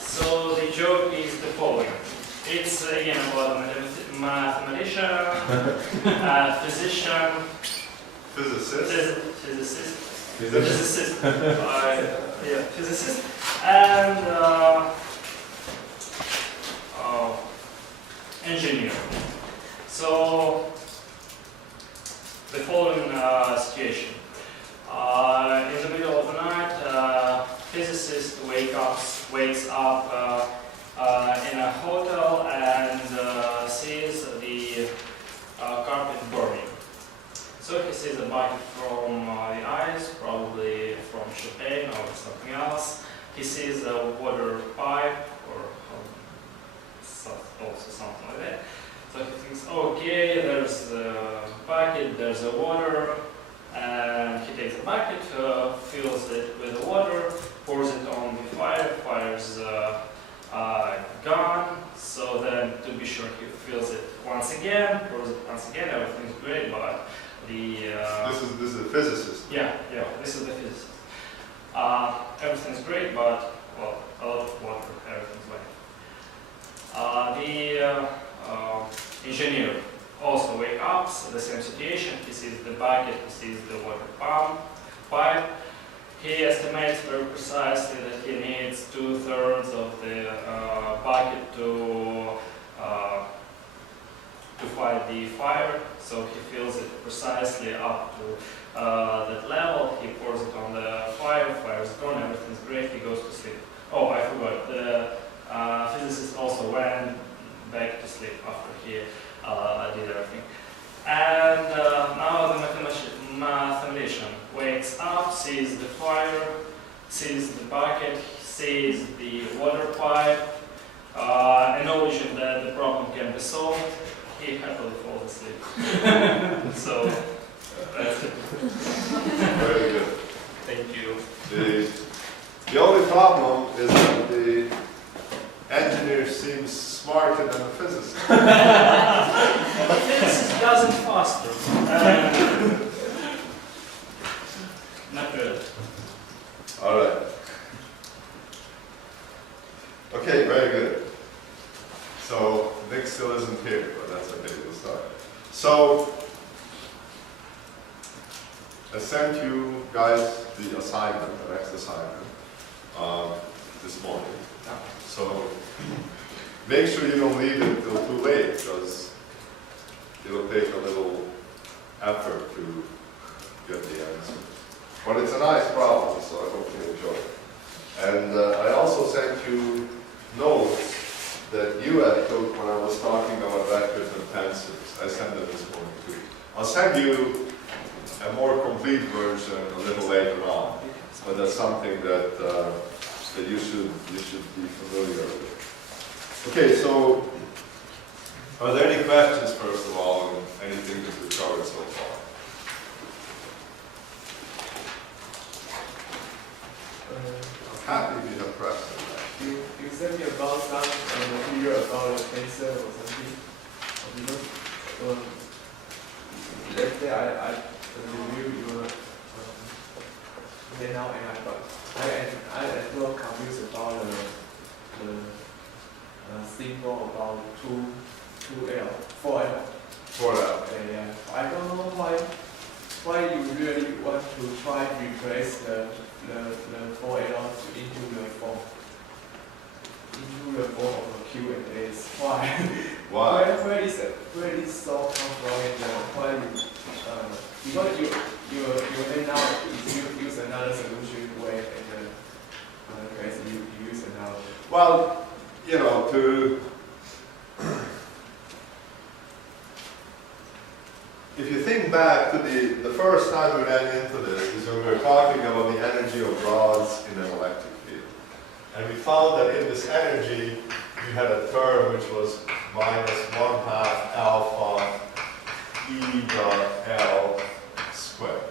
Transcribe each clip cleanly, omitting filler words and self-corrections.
So the joke is the following. It's again about a mathematician, physician, physicist, and engineer. So the following situation. In the middle of the night, physicist wakes up in a hotel and sees the carpet burning. So he sees a bucket from the ice, probably from champagne or something else. He sees a water pipe or also something like that. So he thinks, okay, there's a bucket, there's a water, and he takes a bucket, fills it with the water, pours it on the fire, fire's gone. So then, to be sure, he fills it once again, pours it once again, everything's great, but the... This is a physicist. Yeah, this is the physicist. Everything's great, but, well, a lot of water, everything's wet. The engineer also wakes up, so the same situation. He sees the bucket, he sees the water pipe. He estimates very precisely that he needs 2/3 of the bucket to fight the fire. So he fills it precisely up to that level. He pours it on the fire. Fire's gone. Everything's great. He goes to sleep. Oh, I forgot. The physicist also went back to sleep after he did everything. And now the mathematician wakes up, sees the fire, sees the bucket, sees the water pipe, acknowledging that the problem can be solved. He happily falls asleep. So that's it. Very good. Thank you. The only problem is that the engineer seems smarter than the physicist. The physicist does it faster. Not good. All right. Okay, very good. So Nick still isn't here, but that's okay. We'll start. So I sent you guys the assignment, the next assignment, this morning. So make sure you don't leave it till too late, because it'll take a little effort to get the answer. But it's a nice problem, so I hope you enjoy it. And I also sent you notes that you had took when I was talking about vectors and tensors. I sent them this morning too. I'll send you a more complete version a little later on, but that's something that that you should be familiar with. Okay, so are there any questions first of all on anything that we've covered so far? I'm happy if you have questions. You sent me about some material about a tensor or something. Because let's say I review your now and I as well confused about the symbol about 2L, 4L. 4L. Yeah. I don't know why you really want to try to replace the 4L into the form of the Q and S. Why? Why? Where is so come from? And why because you now use another solution way, and you use another. Well, you know, if you think back to the first time we ran into this is when we were talking about the energy of rods in an electric field. And we found that in this energy, we had a term which was -1/2 alpha E dot L squared.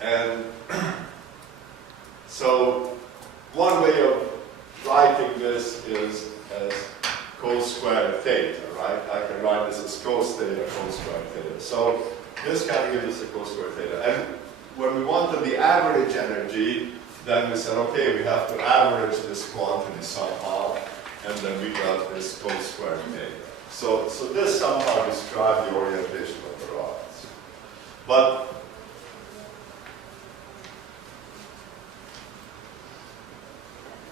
And so one way of writing this is as cos-squared theta, right? I can write this as cos theta, cos-squared theta. So this kind of gives us a cos-squared theta. And when we wanted the average energy then we said, okay, we have to average this quantity somehow, and then we got this code squared K. So this somehow describes the orientation of the rods. But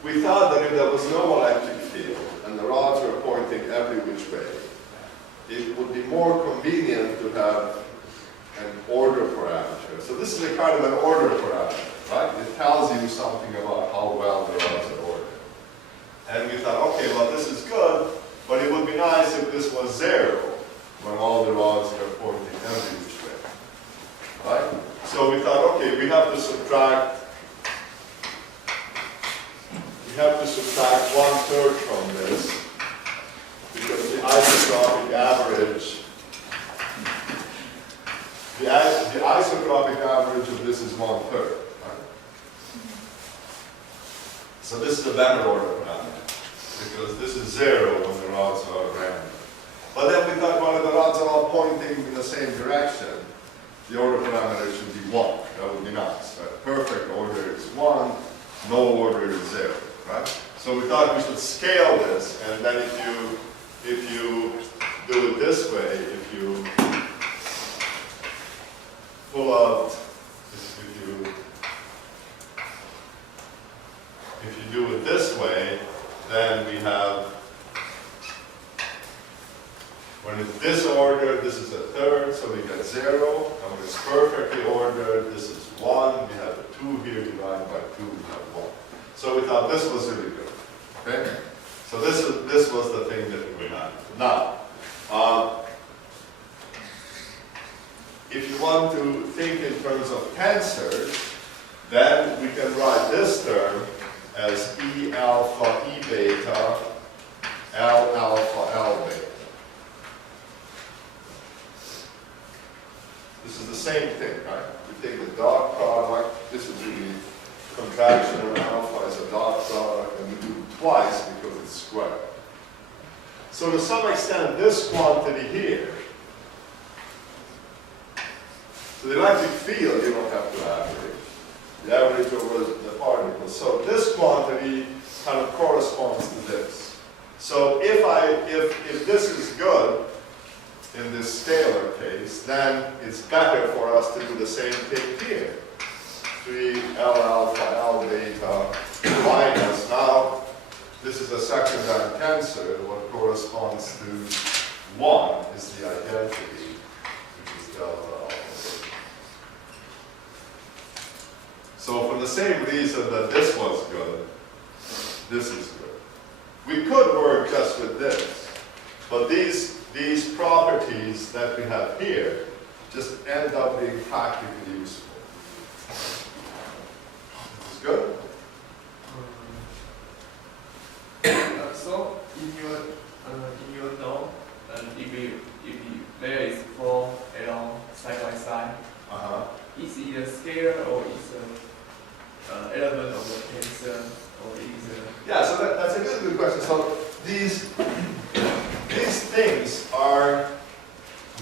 we thought that if there was no electric field and the rods were pointing every which way, it would be more convenient to have an order parameter. So this is a kind of an order parameter, right? It tells you something about how well the rods are ordered. And we thought, okay, well this is good, but it would be nice if this was 0 when all the rods are pointing every which way, right? So we thought, okay, we have to subtract 1/3 from this, because the isotropic average, the isotropic average of this is 1/3. Right? So this is a better order parameter, because this is 0 when the rods are random. But then we thought, well, if the rods are all pointing in the same direction, the order parameter should be 1. That would be nice. Right? Perfect order is 1, no order is 0. Right? So we thought we should scale this, and then if you do it this way, if you pull out, if you do it this way, then we have, when it's disordered, this is 1/3, so we get 0, and when it's perfectly ordered, this is 1, we have a 2 here divided by 2, we have 1. So we thought this was really good. Okay? So this was the thing that we had. Now, if you want to think in terms of tensors, then we can write this term as E alpha E beta L alpha L beta. This is the same thing, right? We take the dot product, this is really contraction of alpha is a dot product, and we do it twice because it's squared. So to some extent, this quantity here, so the electric field you don't have to average. The average over the particles. So this quantity kind of corresponds to this. So if this is good in this scalar case, then it's better for us to do the same thing here. 3 L alpha L beta minus. Now, this is a secondary tensor. What corresponds to 1 is the identity, which is delta alpha beta. So for the same reason that this was good, this is good. We could work just with this, but these properties that we have here just end up being practically useful. Good. So in your node, if there is 4 along side by side, is it a scalar or is an element of the tensor or is a... Yeah, so that's a good question. So these things are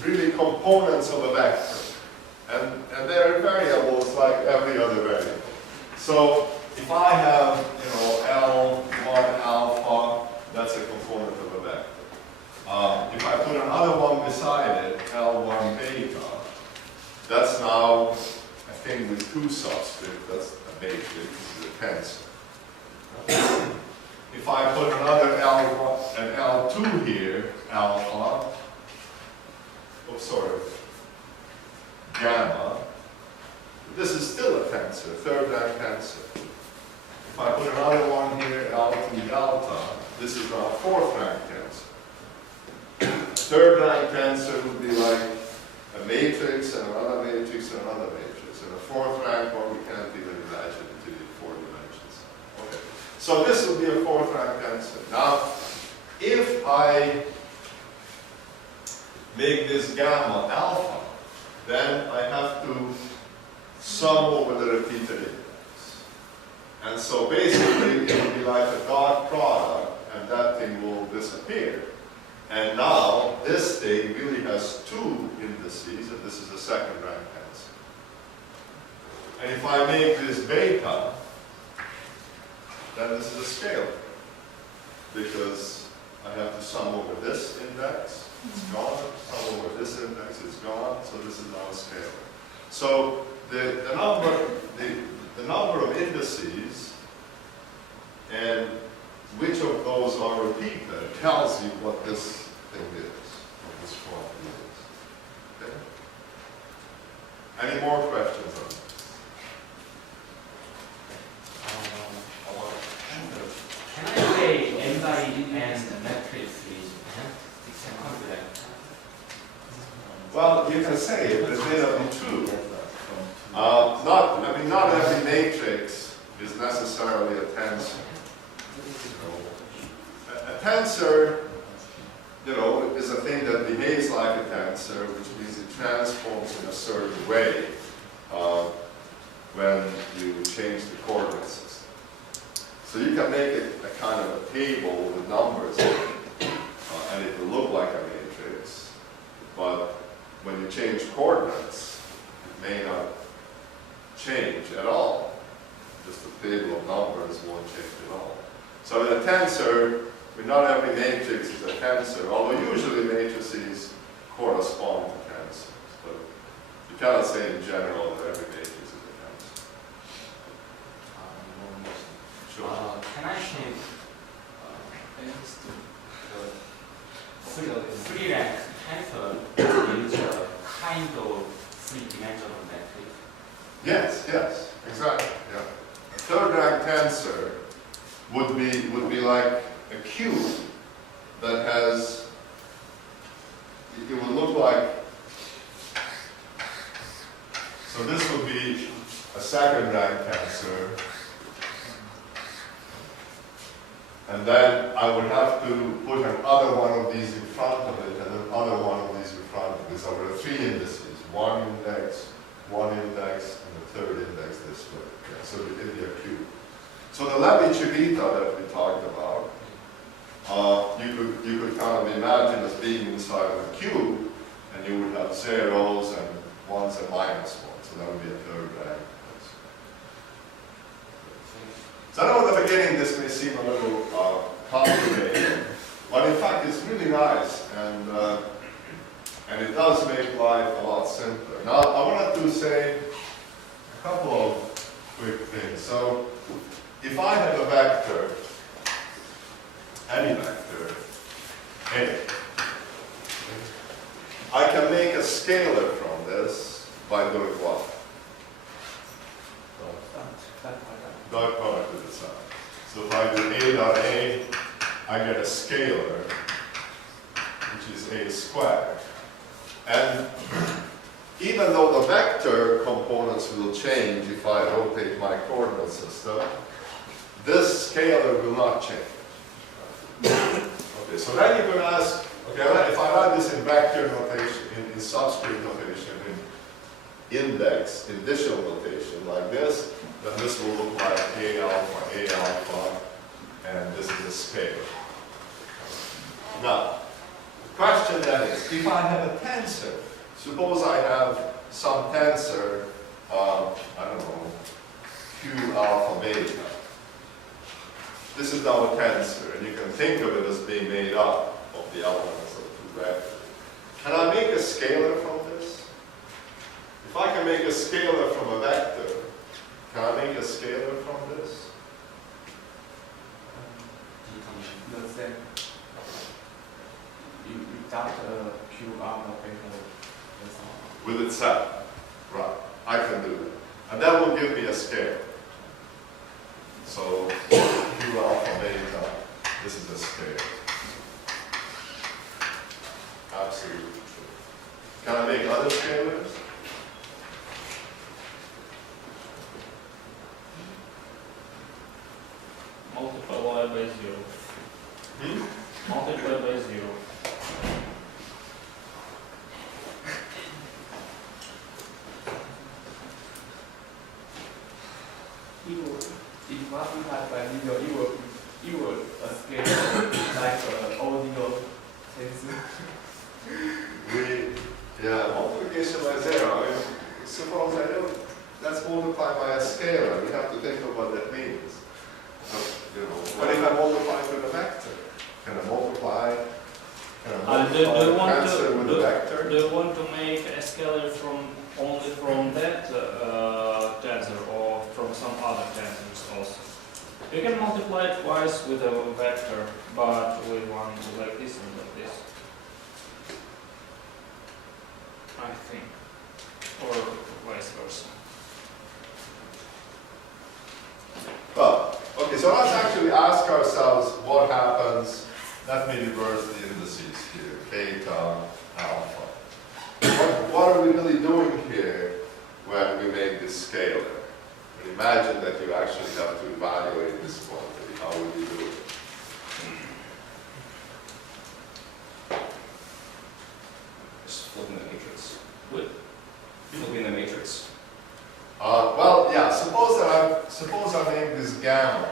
really components of a vector, and they're variables like every other variable. So if I have, L1 alpha, that's a component of a vector. If I put another one beside it, L1 beta, that's now a thing with 2 subscripts, that's a matrix, this is a tensor. If I put another L1 and L2 here, alpha, gamma, this is still a tensor, third rank tensor. If I put another one here, L2 delta, this is now fourth rank tensor. Third rank tensor would be like a matrix and another matrix and another matrix. And a fourth rank one we can't even imagine until in 4 dimensions. Okay. So this would be a fourth rank tensor. Now, if I make this gamma alpha, then I have to sum over the repeated index. And so basically it will be like a dot product, and that thing will disappear. And now this thing really has 2 indices, and this is a second rank tensor. And if I make this beta, then this is a scalar. Because I have to sum over this index, it's gone. Sum over this index, it's gone. So this is now a scalar. So the number of indices and which of those are repeated tells you what this thing is, what this quantity is. Okay? Any more questions on this? Can I say n by n matrix is complex? Well, you can say it, but it may not be true. Not every matrix is necessarily a tensor. A tensor, is a thing that behaves like a tensor, which means it transforms in a certain way when you change the coordinate system. So you can make it a kind of a table with numbers in it, and it will look like a matrix, but when you change coordinates, it may not change at all. Just the table of numbers won't change at all. So in a tensor, not every matrix is a tensor, although usually matrices correspond to tensors. But you cannot say in general that every matrix is a tensor. Sure. Can I say free rank tensor is a kind of three-dimensional matrix? Yes, exactly. Yeah. A third rank tensor would be like a cube that has, it would look like, so this would be a second rank tensor, and then I would have to put another one of these in front of it, and another one of these in front of it. So there are three indices, one index, and the third index this way. Yeah, so it would be a cube. So the Levi-Civita that we talked about, you could kind of imagine as being inside of a cube, and you would have zeros and ones and minus ones. So that would be a third rank. So I know at the beginning this may seem a little complicated, but in fact it's really nice, and it does make life a lot simpler. Now I wanted to say a couple of quick things. So if I have a vector, any vector, A, I can make a scalar from this by doing what? Dot product with the side. So if I do A dot A, I get a scalar, which is A squared. And even though the vector components will change if I rotate my coordinate system, this scalar will not change. Okay, so then you can ask, okay, if I write this in vector notation, in subscript notation, in index, in additional notation like this, then this will look like A alpha, and this is a scalar. Now, the question then is, if I have a tensor, suppose I have some tensor, I don't know, Q alpha beta. This is now a tensor, and you can think of it as being made up of the elements of two vectors. Can I make a scalar from this? If I can make a scalar from a vector, can I make a scalar from this? The same. You dot Q alpha beta and so on. With itself. Right. I can do that. And that will give me a scalar. So Q alpha beta, this is a scalar. Absolutely true. Can I make other scalars? Multiply y by 0. Multiply by 0. If multiplied by 0, it will scale like audio tensor. Multiplication by 0. I mean, suppose I know that's multiplied by a scalar. We have to think of what that means. So But if I multiply with a vector, can I multiply? Can I Do you multiply want tensor with a vector? Do you want to make a scalar only from that tensor or from some other tensors also? You can multiply it twice with a vector, but we want to like this and like this. I think. Or vice versa. Well, okay, so let's actually ask ourselves what happens. Let me reverse the indices here, beta, alpha. What are we really doing here when we make this scalar? And imagine that you actually have to evaluate this quantity. How would you do it? Just flipping the matrix. Flipping the matrix. Well, yeah, suppose I make this gamma.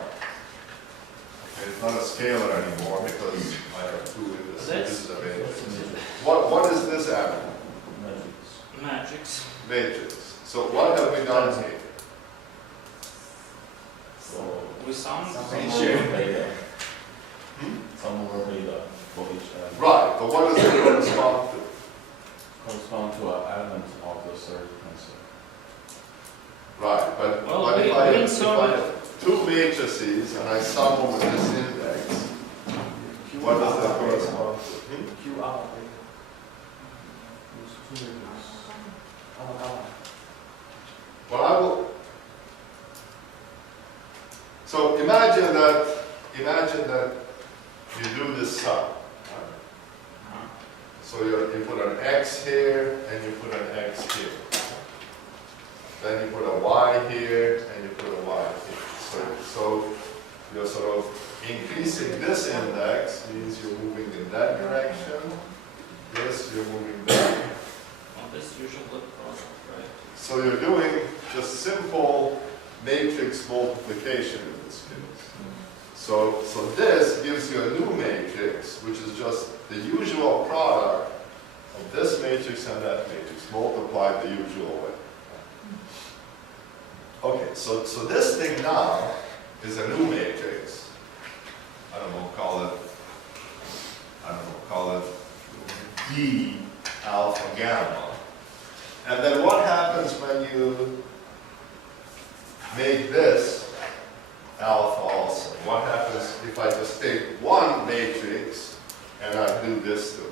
Okay, it's not a scalar anymore because I have two indices. This is a matrix. What is this animal? Matrix. Matrix. So what have we done here? So With some some Sure. over beta, Hmm? some over beta for each element Right, but what does it correspond to? correspond to an element of the third tensor. Right, but Well, what if we I have insert two matrices and I sum over this index? What does that correspond to? Hmm? QR. Use two meters. Well, I will. So imagine that you do this sum. Right? So you put an x here and you put an x here. Then you put a y here and you put a y here. So you're sort of increasing this index means you're moving in that direction. This you're moving that. Well, this usual product, right? So you're doing just simple matrix multiplication in this case. So this gives you a new matrix, which is just the usual product of this matrix and that matrix, multiplied the usual way. Okay, so this thing now is a new matrix. I don't know, call it D alpha gamma. And then what happens when you make this alpha also? What happens if I just take one matrix and I do this to it?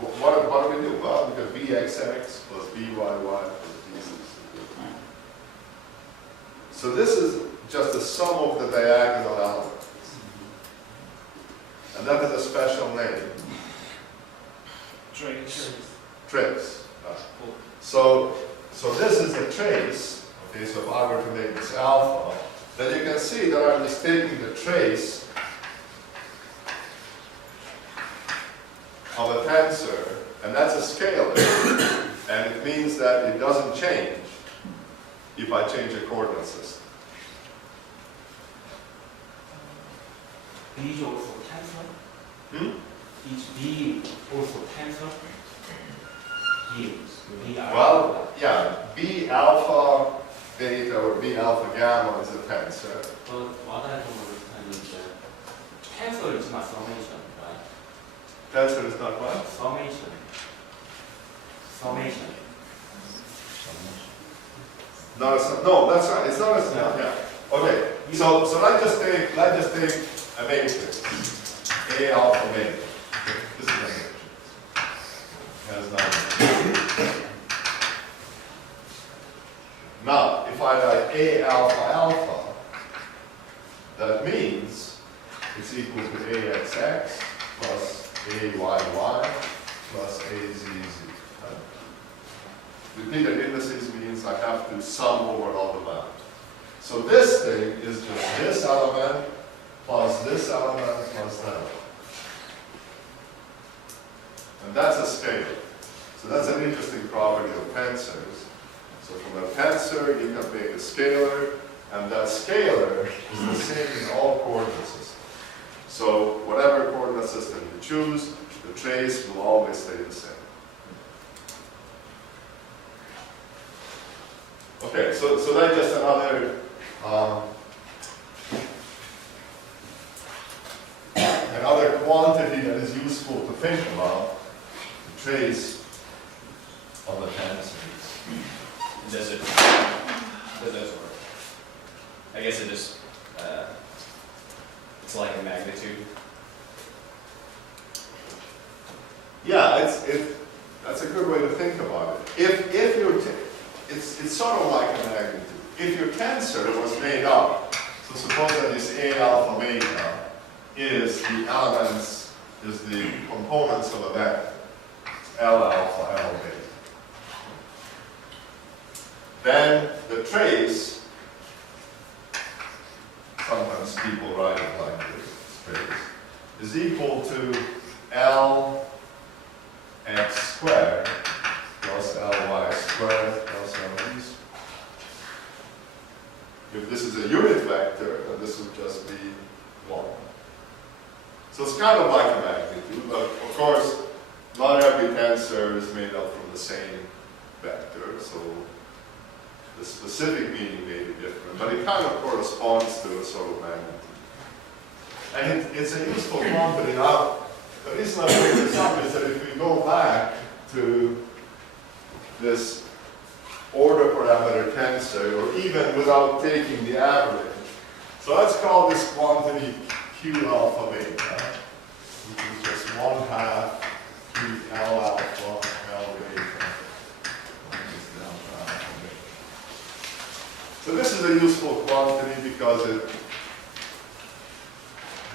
What do we do? Well, we got bxx plus byy plus bz. So this is just the sum of the diagonal elements. And that has a special name. Trace. Trace. So this is a trace. Okay, so if I were to make this alpha, then you can see that I'm just taking the trace of a tensor, and that's a scalar, and it means that it doesn't change if I change a coordinate system. B is also tensor. Hmm? Is B also tensor? B are Well, yeah, B alpha beta or B alpha gamma is a tensor. But what I don't understand is that tensor is not summation, right? Tensor is not what? Summation. Summation. No, that's right. It's not a yeah. Okay. So let's just take a matrix. A alpha matrix. This is a matrix. Has nothing. Now, if I write A alpha alpha, that means it's equal to AXX plus AYY plus AZZ. Right? Repeated indices means I have to sum over all the lambda. So this thing is just this element plus this element plus that element. And that's a scalar. So that's an interesting property of tensors. So from a tensor, you can make a scalar, and that scalar is the same in all coordinate systems. So whatever coordinate system you choose, the trace will always stay the same. Okay, so that's just another quantity that is useful to think about, the trace of the tensors. Does it work? I guess it just, it's like a magnitude. Yeah, that's a good way to think about it. If your it's sort of like a magnitude. If your tensor was made up, so suppose that this A alpha beta is the elements, is the components of a vector, L alpha, L beta. Then the trace, sometimes people write it like this, trace, is equal to L x squared plus Ly squared plus Lv squared. If this is a unit vector, then this would just be 1. So it's kind of like a magnitude, but of course, not every tensor is made up from the same vector, so the specific meaning may be different, but it kind of corresponds to a sort of magnitude. And it's a useful quantity. Now, the reason I bring this up is that if we go back to this order parameter tensor, or even without taking the average, so let's call this quantity Q alpha beta, which is just 1/2 Q L alpha L beta. So this is a useful quantity because it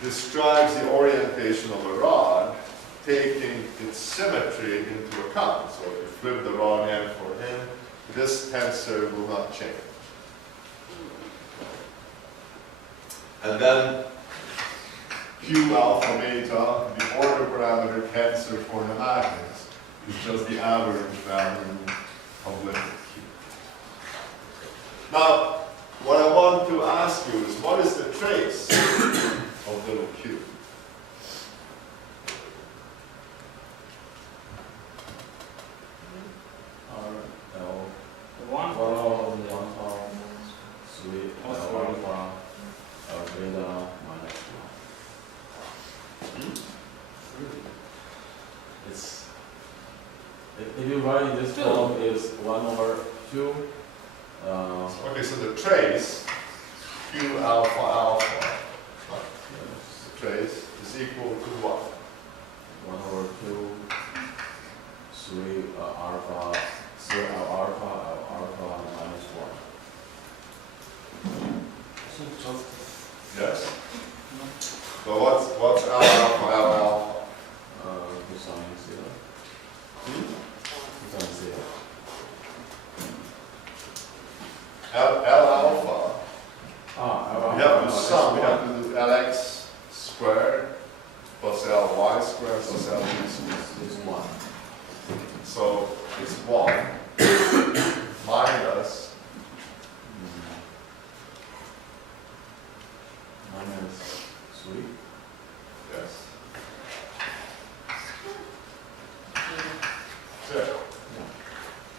describes the orientation of a rod, taking its symmetry into account. So if you flip the rod end for end, this tensor will not change. And then Q alpha beta, the order parameter tensor for the magnets, is just the average value of little q. Now, what I want to ask you is, what is the trace of little q? If you write in this form, is 1/2. Okay, so the trace, Q alpha alpha, the trace is equal to what? 1/2, 3 alpha, 3 alpha, alpha minus 1. Yes? So what's L alpha, L alpha? Cosine zero. Cosine zero. L alpha. L We have to sum. We have to do Lx squared plus Ly squared plus Lv squared. is 1. So it's 1 minus minus 3. yes. Zero.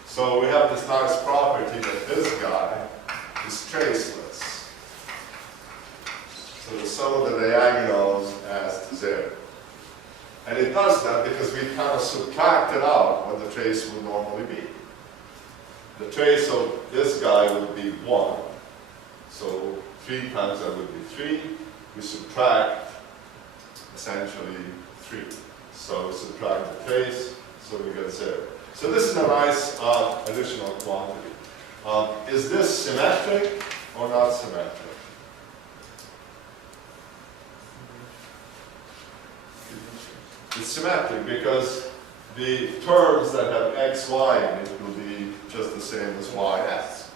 So we have this nice property that this guy is traceless. So the sum of the diagonals adds to 0. And it does that because we kind of subtracted out what the trace would normally be. The trace of this guy would be 1. So 3 times that would be 3. We subtract essentially 3. So we subtract the trace, so we get 0. So this is a nice additional quantity. Is this symmetric or not symmetric? It's symmetric because the terms that have x, y in it will be just the same as y, s,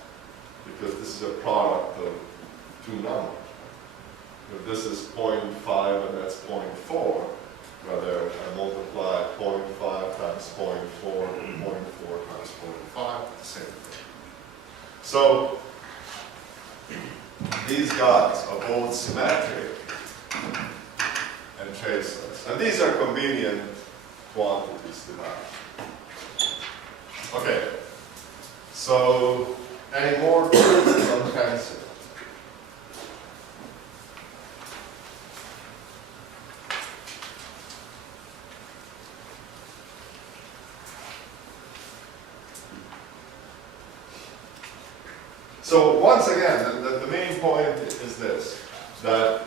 because this is a product of two numbers. If this is 0.5 and that's 0.4, whether I multiply 0.5 times 0.4 and 0.4 times 0.5, the same thing. So these guys are both symmetric and traceless. And these are convenient quantities to have. Okay, so any more So once again, the main point is this, that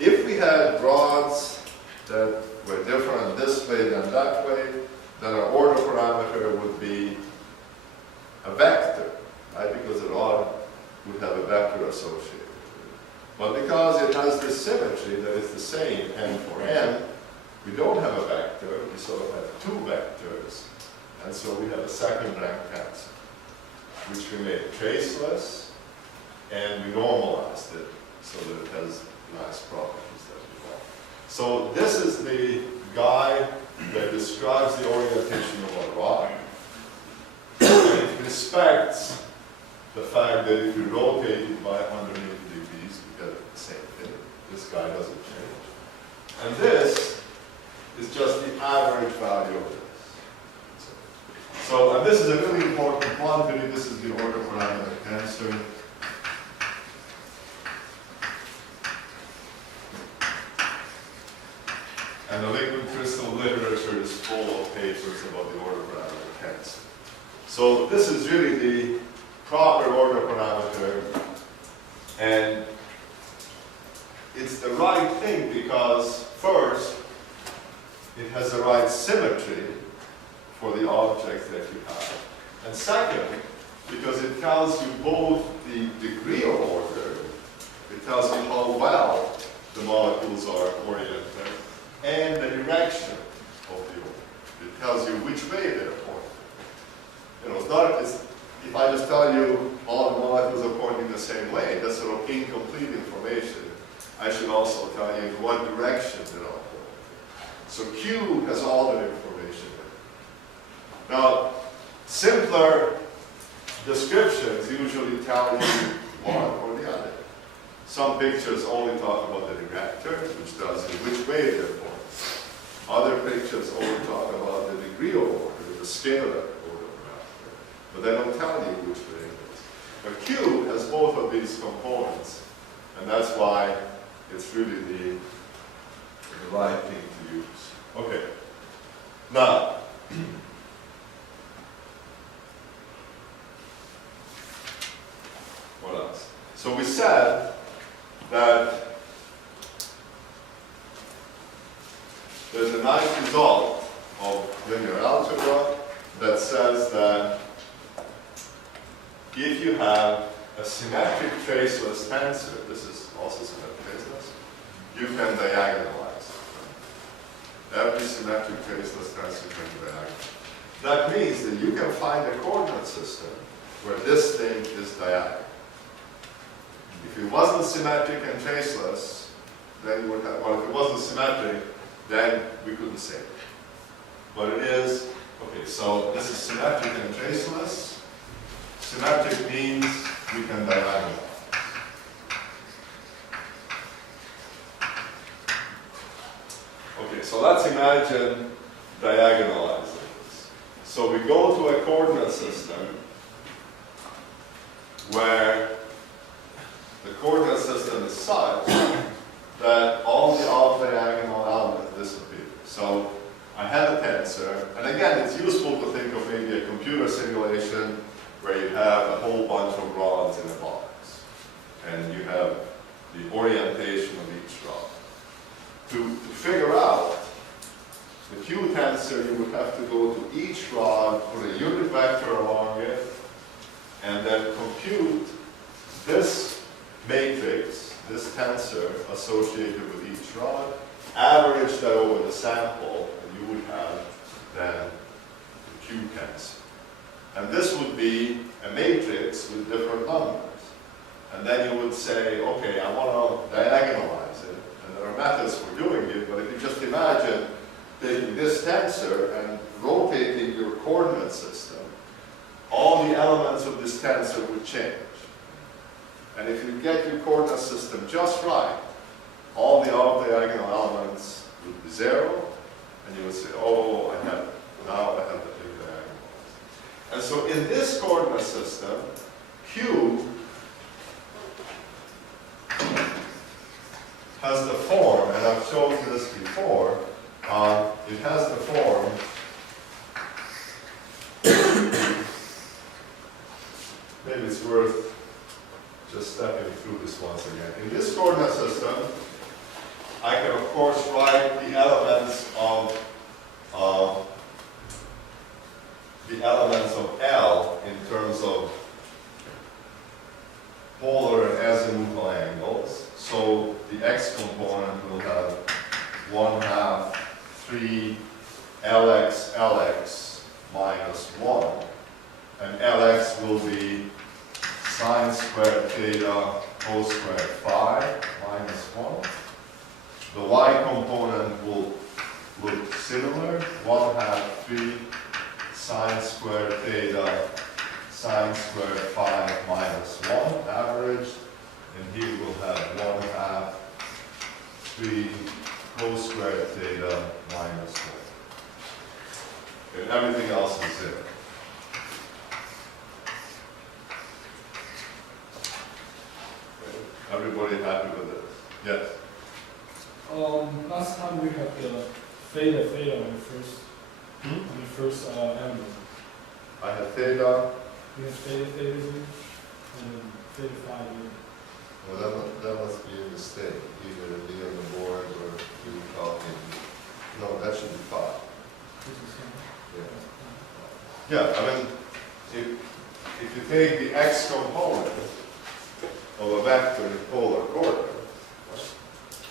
if we had rods that were different this way than that way, then our order parameter would be a vector, right? Because a rod would have a vector associated with it. But because it has this symmetry that is the same n for n, we don't have a vector, we sort of have two vectors, and so we have a second rank tensor, which we made traceless, and we normalized it so that it has nice properties that we want. So this is the guy that describes the orientation of a rod. And it respects the fact that if you rotate it by 180 degrees, you get the same thing. This guy doesn't change. And this is just the average value of this. So, and this is a really important quantity. This is the order parameter tensor. And the liquid crystal literature is full of papers about the order parameter tensor. So this is really the proper order parameter, and it's the right thing because first, it has the right symmetry for the object that you have. And second, because it tells you both the degree of order, it tells you how well the molecules are oriented, and the direction of the order. It tells you which way they're pointing. You know, it's not, if I just tell you all the molecules are pointing the same way, that's sort of incomplete information. I should also tell you in what direction they're all pointing. So Q has all that information. Now, simpler descriptions usually tell you one or the other. Some pictures only talk about the director, which tells you which way they're pointing. Other pictures only talk about the degree of order, the scalar order parameter, but they don't tell you which way it is. But Q has both of these components, and that's why it's really the right thing to use. Okay. Now, what else? So we said that there's a nice result of linear algebra that says that if you have a symmetric traceless tensor, this is also symmetric traceless, you can diagonalize it. Every symmetric traceless tensor can be diagonal. That means that you can find a coordinate system where this thing is diagonal. If it wasn't symmetric and traceless, then you would have, well, if it wasn't symmetric, then we couldn't say it. But it is, okay, so this is symmetric and traceless. Symmetric means we can diagonalize. Okay, so let's imagine diagonalizing this. So we go to a coordinate system where the coordinate system is such that all the off-diagonal elements disappear. So I have a tensor, and again, it's useful to think of maybe a computer simulation where you have a whole bunch of rods in a box, and you have the orientation of each rod. To figure out the Q tensor, you would have to go to each rod, put a unit vector along it, and then compute this matrix, this tensor associated with each rod, average that over the sample, and you would have then the Q tensor. And this would be a matrix with different numbers. And then you would say, okay, I want to diagonalize it. And there are methods for doing it, but if you just imagine taking this tensor and rotating your coordinate system, all the elements of this tensor would change. And if you get your coordinate system just right, all the off-diagonal elements would be 0, and you would say, oh, now I have the thing diagonalized. And so in this coordinate system, Q has the form, and I've shown you this before, it has the form maybe it's worth just stepping through this once again. In this coordinate system, I can of course write the elements of L in terms of polar and azimuthal angles. So the x component will have 1/2 3 Lx Lx minus 1, and Lx will be sine squared theta cos squared phi minus 1. The y component will look similar, 1/2 3 sine squared theta sine squared phi minus 1 average, and here we'll have 1/2 3 cos squared theta minus 1. And everything else is 0. Everybody happy with this? Yes? Last time we had the theta on the first element. I have theta. We have theta here, and then theta phi here. Well, that must be a mistake, either be on the board or you copy. No, that should be 5. This is Yeah, I mean, if you take the x component of a vector in polar coordinate,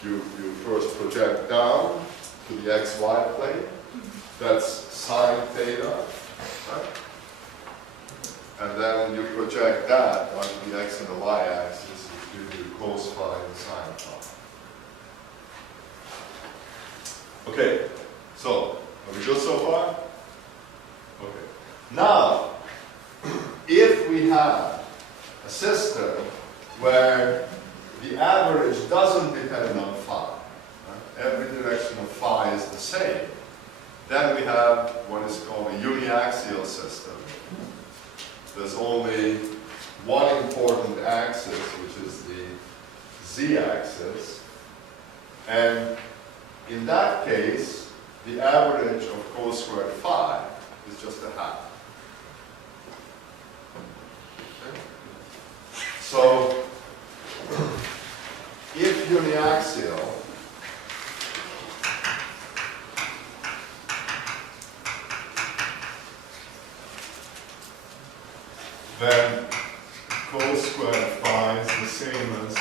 you first project down to the xy plane. That's sine theta, right? And then you project that onto the x and the y axis, which gives you cos phi and sine phi. Okay, so are we good so far? Okay. Now, if we have a system where the average doesn't depend on phi, right? Every direction of phi is the same, then we have what is called a uniaxial system. There's only one important axis, which is the z-axis, and in that case, the average of cos squared phi is just 1/2. Okay? So, if uniaxial, then cos squared phi is the same as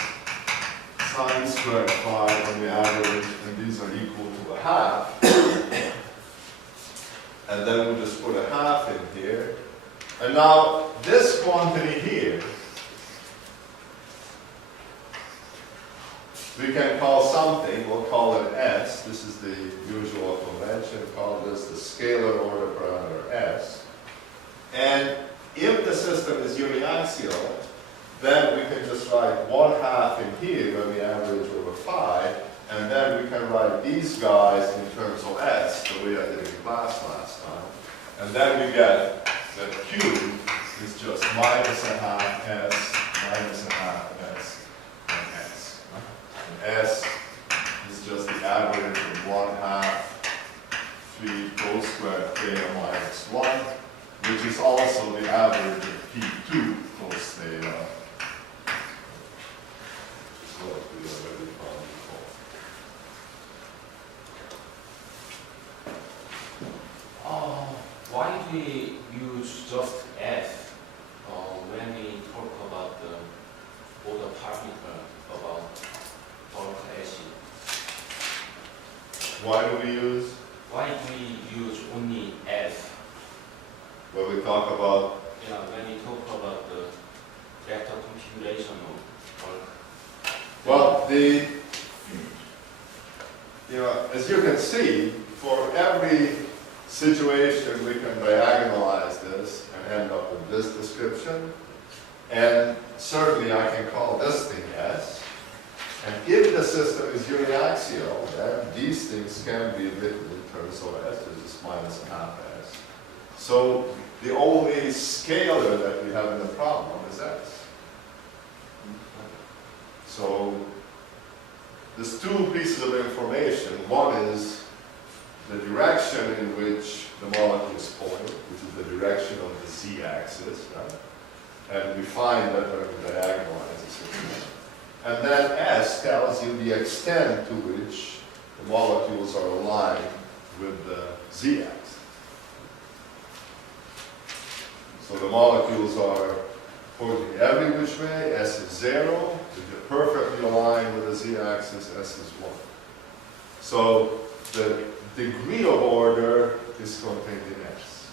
sine squared phi on the average, and these are equal to 1/2. And then we just put 1/2 in here. And now this quantity here, we can call something, we'll call it S. This is the usual convention, call this the scalar order parameter S. And if the system is uniaxial, then we can just write 1/2 in here when we average over phi, and then we can write these guys in terms of S, the way I did in class last time. And then we get that Q is just minus 1/2 S, minus 1/2 S, and S. And S is just the average of 1/2 3 cos squared theta minus 1, which is also the average of P2 cos theta. What we already found before. Why do we use just F when we talk about the order parameter about bulk acid? Why do we use? Why do we use only F? When we talk about, Yeah, when we talk about the vector configuration of bulk. well, as you can see, for every situation we can diagonalize this and end up with this description. And certainly I can call this thing S. And if the system is uniaxial, then these things can be written in terms of S, which is minus 1/2 S. So the only scalar that we have in the problem is S. So there's two pieces of information. One is the direction in which the molecule is pointing, which is the direction of the z-axis, right? and we find that they're diagonalized the system. And then S tells you the extent to which the molecules are aligned with the z-axis. So the molecules are pointing every which way, S is 0. If they're perfectly aligned with the z-axis, S is 1. So the degree of order is contained in S.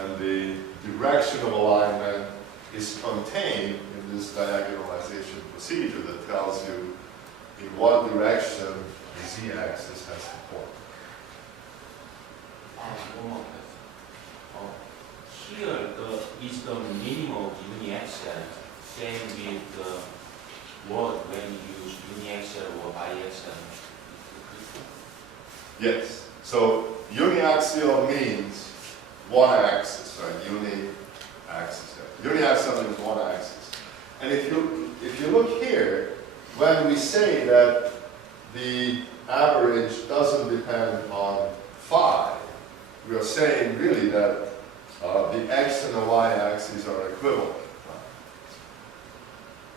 And the direction of alignment is contained in this diagonalization procedure that tells you in what direction the z-axis has to point. One more question. Here is the minimal uniaxial, same with the word when you use uniaxial or biaxial. Yes. So uniaxial means one axis, right? Uni-axis. Yeah. Uniaxial means one axis. And if you look here, when we say that the average doesn't depend on phi, we are saying really that the x and the y axes are equivalent.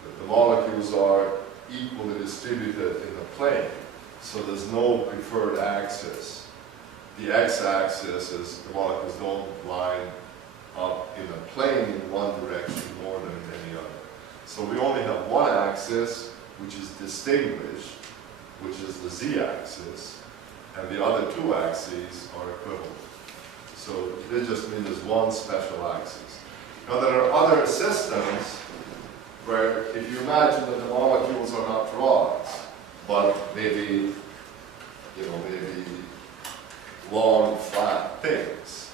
That the molecules are equally distributed in the plane, so there's no preferred axis. The x-axis is the molecules don't line up in a plane in one direction more than in any other. So we only have one axis which is distinguished, which is the z-axis, and the other two axes are equivalent. So it just means there's one special axis. Now there are other systems where if you imagine that the molecules are not rods, but maybe, maybe long, flat things,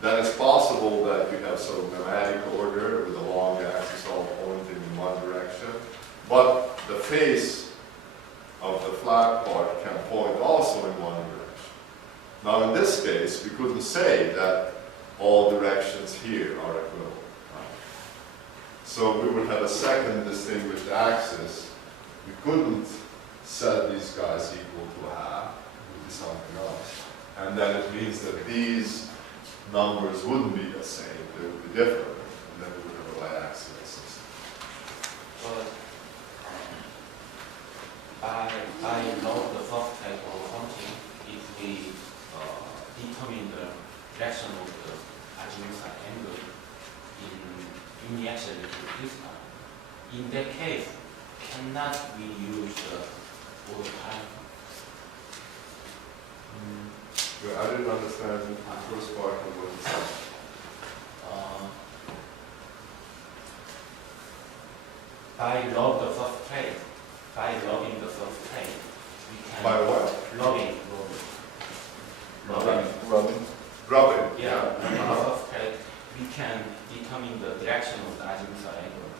then it's possible that you have sort of dramatic order with a long axis all pointing in one direction, but the face of the flat part can point also in one direction. Now in this case, we couldn't say that all directions here are equivalent. So we would have a second distinguished axis. We couldn't set these guys equal to a half. It would be something else. And then it means that these numbers wouldn't be the same. They would be different. And then we would have a biaxial system. By law of the first type or something, if we determine the direction of the azimuthal angle in uniaxial crystal, in that case, cannot we use the order time? I didn't understand the first part of what you said. By law of the first trade, by loving the first trade, we can. By what? Loving. Rubbing. Yeah, in the first trade, we can determine the direction of the azimuthal angle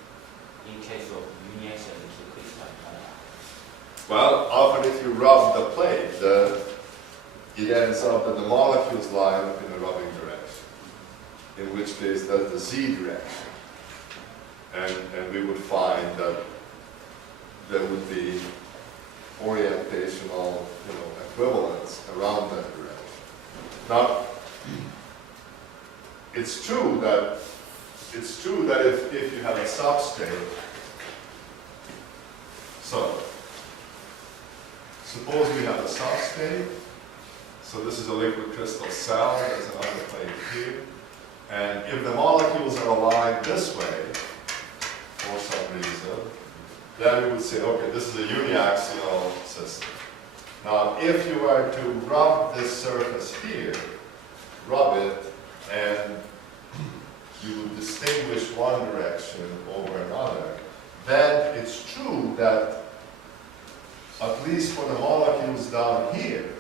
in case of uniaxial crystal. Well, often if you rub the plate, it ends up that the molecules line up in the rubbing direction, in which case that's the z direction. And we would find that there would be orientational equivalence around that direction. Now, it's true that if you have a substrate, so suppose we have a substrate. So this is a liquid crystal cell, there's another plate here. And if the molecules are aligned this way, for some reason, then we would say, okay, this is a uniaxial system. Now, if you were to rub this surface here, rub it, and you would distinguish one direction over another, then it's true that at least for the molecules down here,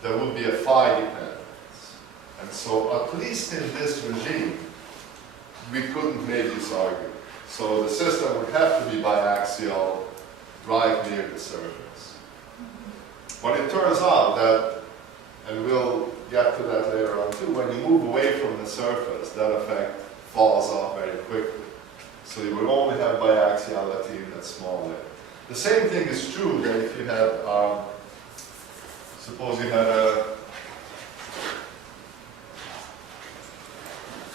there would be a phi dependence. And so at least in this regime, we couldn't make this argument. So the system would have to be biaxial right near the surface. But it turns out that, and we'll get to that later on too, when you move away from the surface, that effect falls off very quickly. So you would only have biaxiality in that small layer. The same thing is true that if you had, suppose you had a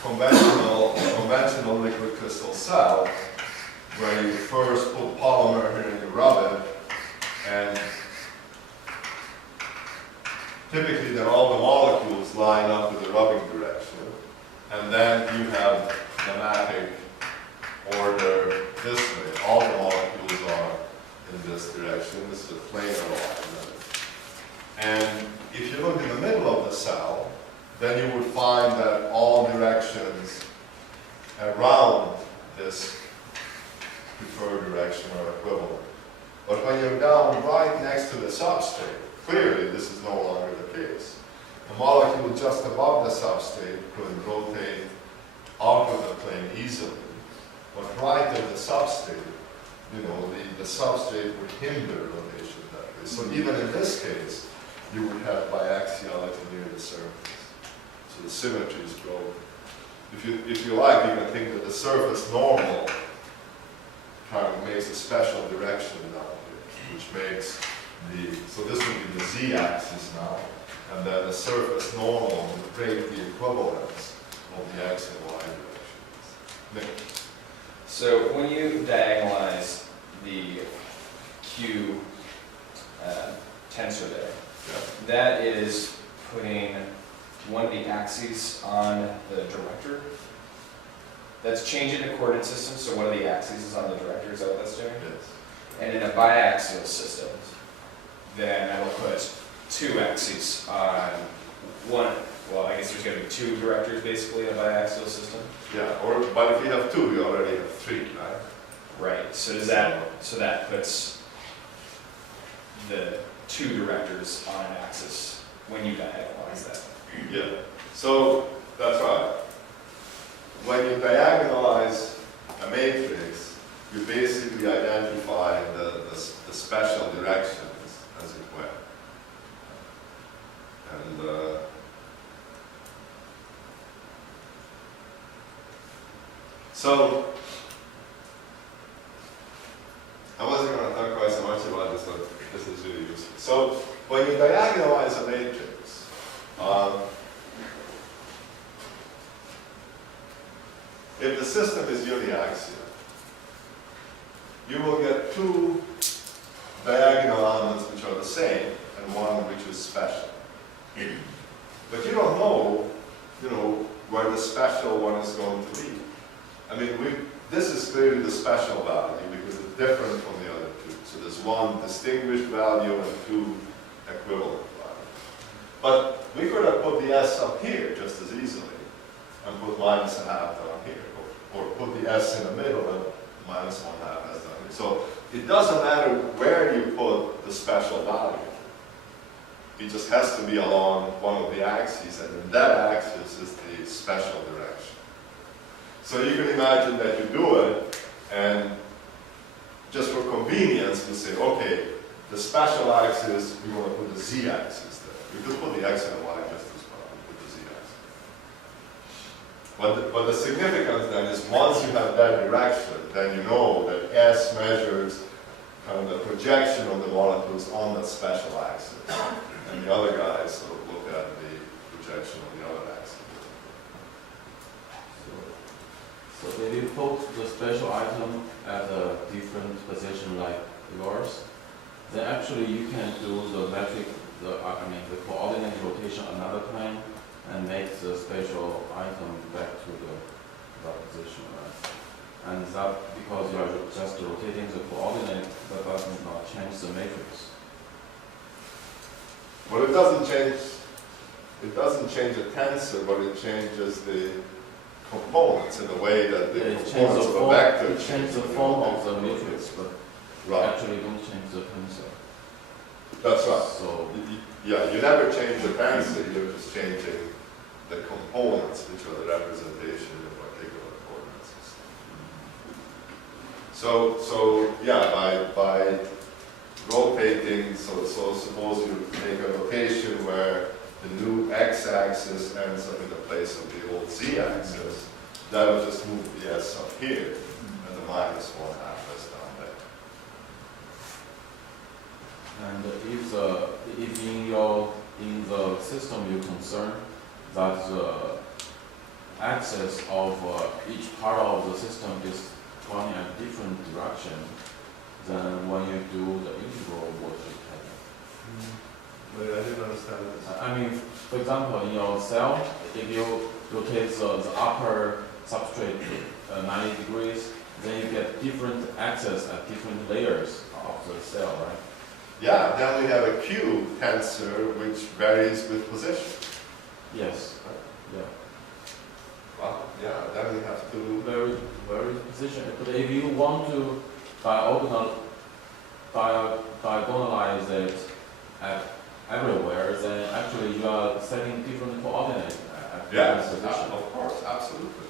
conventional conventional liquid crystal cell, where you first put polymer here and you rub it, and typically then all the molecules line up with the rubbing direction, and then you have nematic order this way. All the molecules are in this direction. This is a planar alignment. And if you look in the middle of the cell, then you would find that all directions around this preferred direction are equivalent. But when you're down right next to the substrate, clearly this is no longer the case. The molecule just above the substrate could rotate out of the plane easily, but right at the substrate, the substrate would hinder rotation that way. So even in this case, you would have biaxiality near the surface. So the symmetry is broken. If you like, you can think that the surface normal kind of makes a special direction down here, which makes so this would be the z-axis now, and then the surface normal would create the equivalence of the x and y directions. Nick? So when you diagonalize the Q tensor there, that is putting one of the axes on the director. That's changing the coordinate system, so one of the axes is on the director, is that what that's doing? Yes. And in a biaxial system, then I will put two axes on one. Well, I guess there's going to be two directors basically in a biaxial system. Yeah, but if you have two, you already have three, right? Right. So that puts the two directors on an axis when you diagonalize that. Yeah. So that's right. When you diagonalize a matrix, you basically identify the special directions, as it were. And so I wasn't going to talk quite so much about this, but this is really useful. So when you diagonalize a matrix, if the system is uniaxial, you will get two diagonal elements which are the same and one which is special. But you don't know, where the special one is going to be. I mean, this is clearly the special value because it's different from the other two. So there's one distinguished value and two equivalent values. But we could have put the s up here just as easily and put -1/2 down here, or put the s in the middle and -1/2 s down here. So it doesn't matter where you put the special value. It just has to be along one of the axes, and then that axis is the special direction. So you can imagine that you do it, and just for convenience, we say, okay, the special axis, we want to put the z-axis there. We could put the x and y just as well, put the z-axis. But the significance then is once you have that direction, then you know that S measures kind of the projection of the molecules on that special axis. And the other guys sort of look at the projection of the other axis. So if you put the special item at a different position like yours, then actually you can do the metric, the coordinate rotation another plane and make the special item back to that position, right? And that, because you are just rotating the coordinate, that does not change the matrix. Well, it doesn't change the tensor, but it changes the components in a way that the components of a vector it changes the form of the matrix, but right. actually don't change the tensor. That's right. So Yeah, you never change the tensor, you're just changing the components, which are the representation of a particular coordinate system. So yeah, by rotating, so suppose you make a rotation where the new x-axis ends up in the place of the old z-axis, that'll just move the s up here, and the -1/2 is down there. and if in the system you concern that axis of each part of the system is pointing a different direction than when you do the integral voltage pattern. But I didn't understand this. I mean, for example, in your cell, if you rotate the upper substrate 90 degrees, then you get different axes at different layers of the cell, right? Yeah, then we have a Q tensor which varies with position. Yes. Yeah. Well, yeah, then we have to. Very position. But if you want to diagonalize it everywhere, then actually you are setting different coordinates at Yes, different position. of course, absolutely.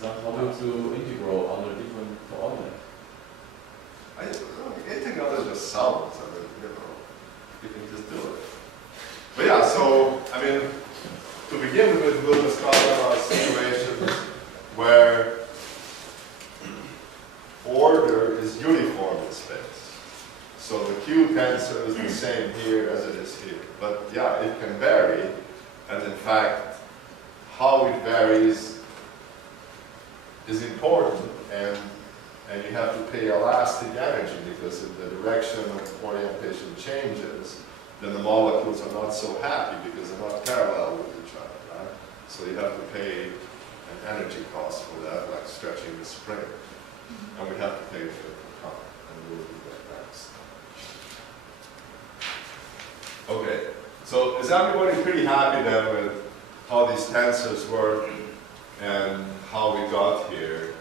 Then how do you integral under different coordinates? Integral is just sums. I mean, you can just do it. But yeah, so I mean, to begin with, we'll just talk about situations where order is uniform in space. So the Q tensor is the same here as it is here. But yeah, it can vary, and in fact, how it varies is important, and you have to pay elastic energy, because if the direction of orientation changes, then the molecules are not so happy because they're not parallel with each other, right? So you have to pay an energy cost for that, like stretching the spring. And we have to pay for it for time, and we'll do that next. Okay, so is everybody pretty happy then with how these tensors work and how we got here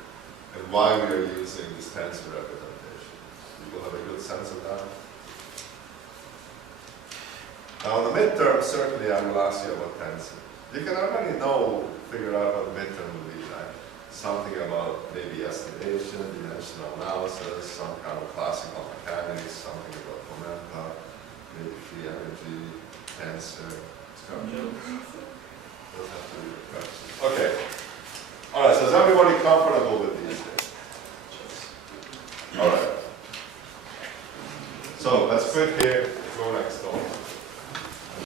and why we are using this tensor representation? People have a good sense of that? Now, in the midterm, certainly I will ask you about tensor. You can already figure out what the midterm will be like. Something about maybe estimation, dimensional analysis, some kind of classical mechanics, something about momenta, maybe free energy, tensor, structure. Those have to be the questions. Okay. All right, so is everybody comfortable with these things? All right. So let's quit here.